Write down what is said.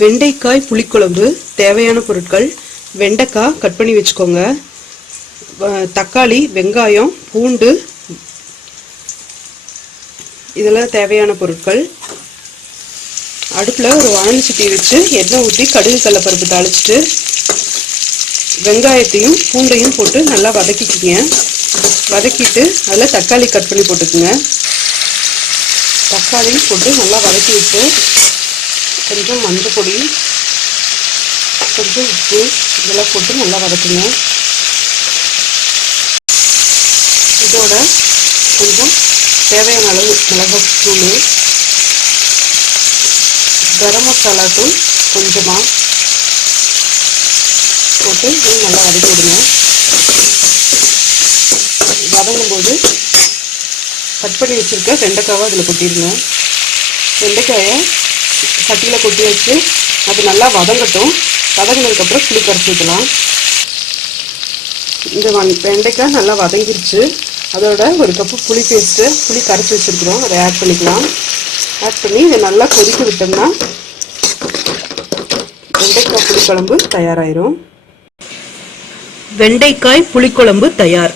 வெண்டைக்காய் புளிக்குழம்பு தேவையான பொருட்கள் வெண்டைக்காய் கட் பண்ணி வச்சுக்கோங்க. தக்காளி வெங்காயம் பூண்டு இதெல்லாம் தேவையான பொருட்கள். அடுப்பில் ஒரு வானல் சட்டி வச்சு எண்ணெய் ஊற்றி கடுகு கடலப்பருப்பு தாளிச்சிட்டு வெங்காயத்தையும் பூண்டையும் போட்டு நல்லா வதக்கிக்கிங்க. வதக்கிட்டு அதில் தக்காளி கட் பண்ணி போட்டுக்குங்க. தக்காளி போட்டு நல்லா வதக்கி விட்டு கொஞ்சம் மஞ்சள் பொடி கொஞ்சம் உப்பு இதெல்லாம் போட்டு நல்லா வதக்குங்க. இதோட கொஞ்சம் தேவையான அளவு மிளகாத்தூள் கரம் மசாலா தூள் கொஞ்சமாக போட்டு நல்லா வதக்கி விடுங்க வதங்கும்போது கட் பண்ணி வச்சுருக்க வெண்டைக்காவை அதில் கொட்டிடுங்க. வெண்டைக்காயை சட்டியில் கொட்டி வச்சு அது நல்லா வதங்கட்டும். வதங்கினதுக்கப்புறம் புளி கரைச்சி ஊற்றலாம் இந்த வந் வெண்டைக்காய் நல்லா வதங்கிருச்சு. அதோட ஒரு கப்பு புளி பேஸ்ட்டு புளி கரைச்சி வச்சுருக்குறோம். அதை ஆட் பண்ணிக்கலாம். ஆட் பண்ணி இதை நல்லா கொதிக்க விட்டோம்னா வெண்டைக்காய் புளிக்குழம்பு தயாராயிரும். வெண்டைக்காய் புளிக்குழம்பு தயார்.